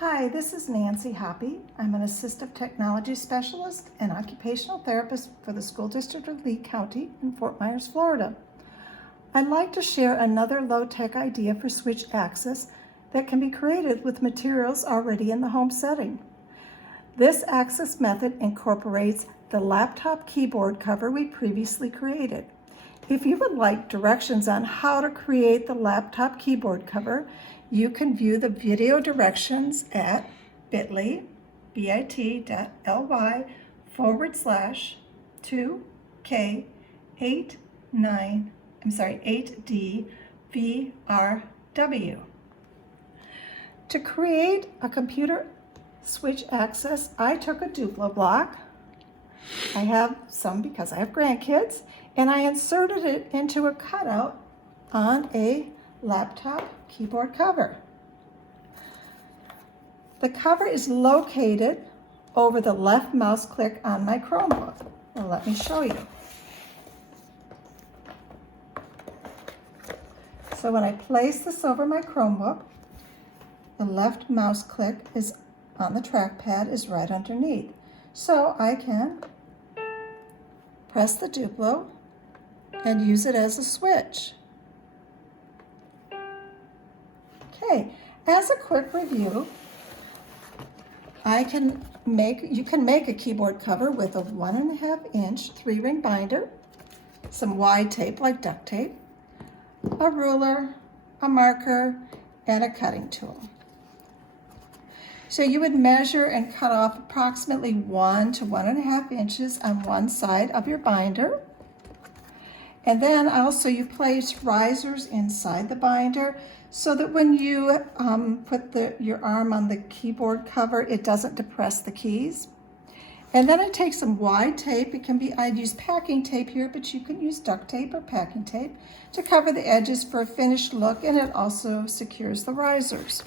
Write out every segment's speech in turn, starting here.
Hi, this is Nancy Hoppy. I'm an assistive technology specialist and occupational therapist for the School District of Lee County in Fort Myers, Florida. I'd like to share another low-tech idea for switch access that can be created with materials already in the home setting. This access method incorporates the laptop keyboard cover we previously created. If you would like directions on how to create the laptop keyboard cover, you can view the video directions at bit.ly/2K8DVRW. To create a computer switch access, I took a Duplo block. I have some because I have grandkids, and I inserted it into a cutout on a laptop keyboard cover. The cover is located over the left mouse click on my Chromebook. Well, let me show you. So when I place this over my Chromebook, the left mouse click is on the trackpad is right underneath. So I can press the Duplo and use it as a switch. Okay, as a quick review, you can make a keyboard cover with a 1.5-inch 3-ring binder, some wide tape like duct tape, a ruler, a marker, and a cutting tool. So you would measure and cut off approximately 1 to 1.5 inches on one side of your binder. And then also you place risers inside the binder so that when you put your arm on the keyboard cover, it doesn't depress the keys. And then I take some wide tape. I'd use packing tape here, but you can use duct tape or packing tape to cover the edges for a finished look, and it also secures the risers.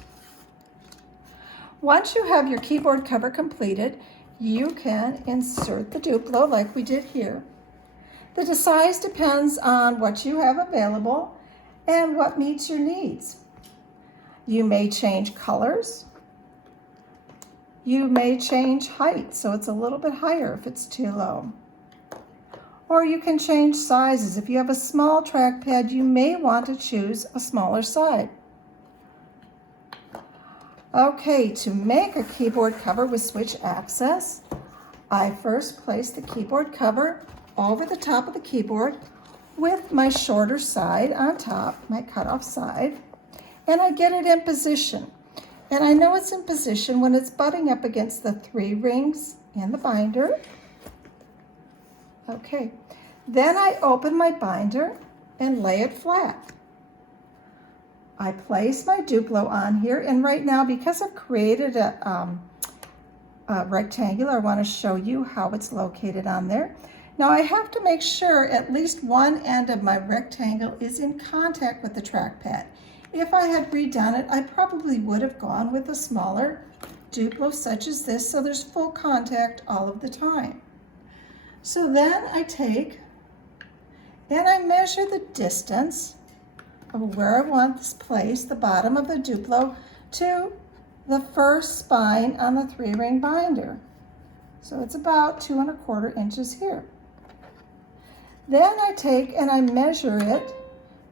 Once you have your keyboard cover completed, you can insert the Duplo like we did here. The size depends on what you have available and what meets your needs. You may change colors. You may change height, so it's a little bit higher if it's too low. Or you can change sizes. If you have a small trackpad, you may want to choose a smaller side. Okay, to make a keyboard cover with switch access, I first place the keyboard cover over the top of the keyboard with my shorter side on top, my cutoff side, and I get it in position. And I know it's in position when it's butting up against the 3 rings in the binder. Okay, then I open my binder and lay it flat. I place my Duplo on here, and right now, because I've created a rectangular, I want to show you how it's located on there. Now I have to make sure at least one end of my rectangle is in contact with the trackpad. If I had redone it, I probably would have gone with a smaller Duplo such as this, so there's full contact all of the time. So then I take and I measure the distance of where I want this placed, the bottom of the Duplo, to the first spine on the 3-ring binder. So it's about 2¼ inches here. Then I take and I measure it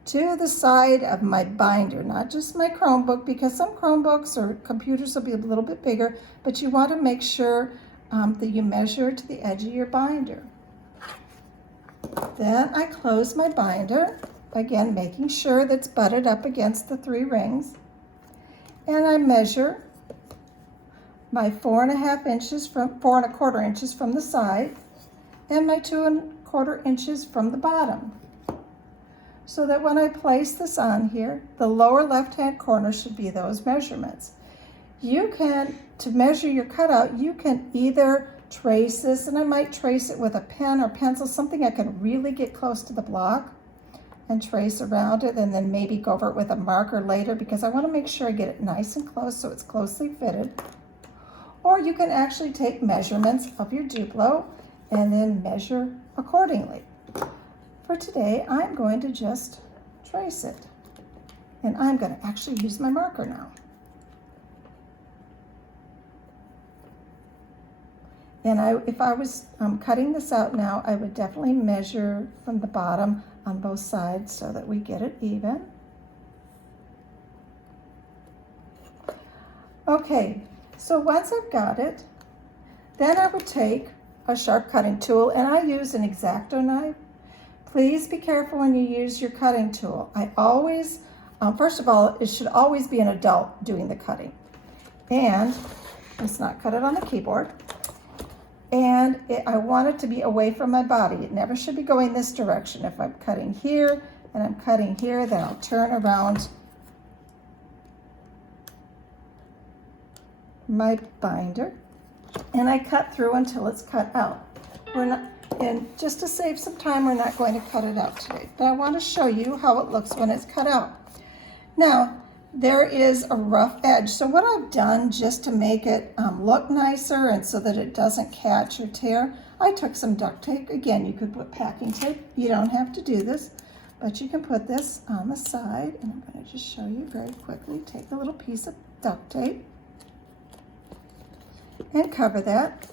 to the side of my binder, not just my Chromebook, because some Chromebooks or computers will be a little bit bigger, but you want to make sure that you measure it to the edge of your binder. Then I close my binder, again making sure that's butted up against the 3 rings, and I measure my 4.25 inches from the side and my 2¼ inches from the bottom, so that when I place this on here, the lower left-hand corner should be those measurements. To measure your cutout, you can either trace this, and I might trace it with a pen or pencil, something I can really get close to the block, and trace around it, and then maybe go over it with a marker later, because I want to make sure I get it nice and close so it's closely fitted. Or you can actually take measurements of your Duplo and then measure accordingly. For today, I'm going to just trace it. And I'm going to actually use my marker now. And if I was cutting this out now, I would definitely measure from the bottom on both sides so that we get it even. Okay, so once I've got it, then I would take a sharp cutting tool, and I use an X-Acto knife. Please be careful when you use your cutting tool. I always, first of all, it should always be an adult doing the cutting. And let's not cut it on the keyboard. And I want it to be away from my body. It never should be going this direction. If I'm cutting here and I'm cutting here, then I'll turn around my binder and I cut through until it's cut out. And just to save some time, we're not going to cut it out today, but I want to show you how it looks when it's cut out. Now, there is a rough edge. So what I've done just to make it look nicer and so that it doesn't catch or tear, I took some duct tape. Again, you could put packing tape. You don't have to do this, but you can put this on the side. And I'm going to just show you very quickly. Take a little piece of duct tape and cover that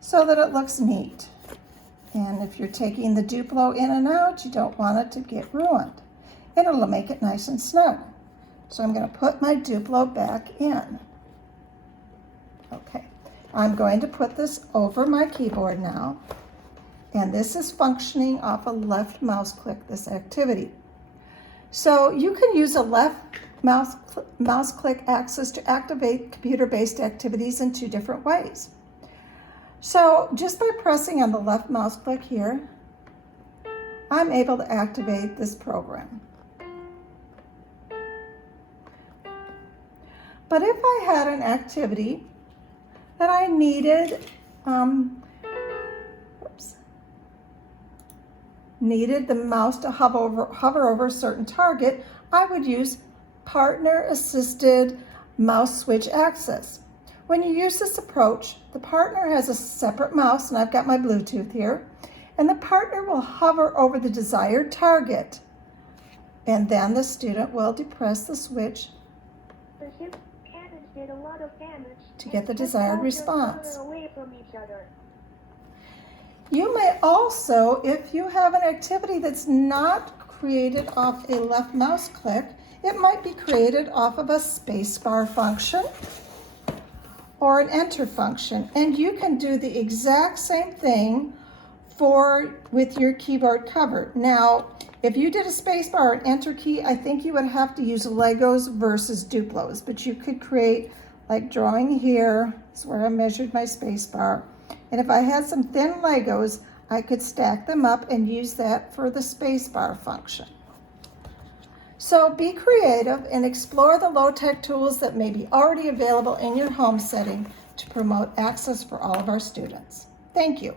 so that it looks neat. And if you're taking the Duplo in and out, you don't want it to get ruined. And it'll make it nice and snug. So I'm going to put my Duplo back in. Okay, I'm going to put this over my keyboard now. And this is functioning off a left mouse click, this activity. So you can use a left mouse click axis to activate computer-based activities in two different ways. So just by pressing on the left mouse click here, I'm able to activate this program. But if I had an activity that I needed, needed the mouse to hover over a certain target, I would use partner-assisted mouse switch access. When you use this approach, the partner has a separate mouse, and I've got my Bluetooth here, and the partner will hover over the desired target, and then the student will depress the switch did a lot of damage to get the desired response. Away from each other. You may also, if you have an activity that's not created off a left mouse click, it might be created off of a spacebar function or an enter function. And you can do the exact same thing with your keyboard cover. Now, if you did a spacebar or an enter key, I think you would have to use Legos versus Duplos, but you could create, like drawing here, is where I measured my spacebar. And if I had some thin Legos, I could stack them up and use that for the spacebar function. So be creative and explore the low-tech tools that may be already available in your home setting to promote access for all of our students. Thank you.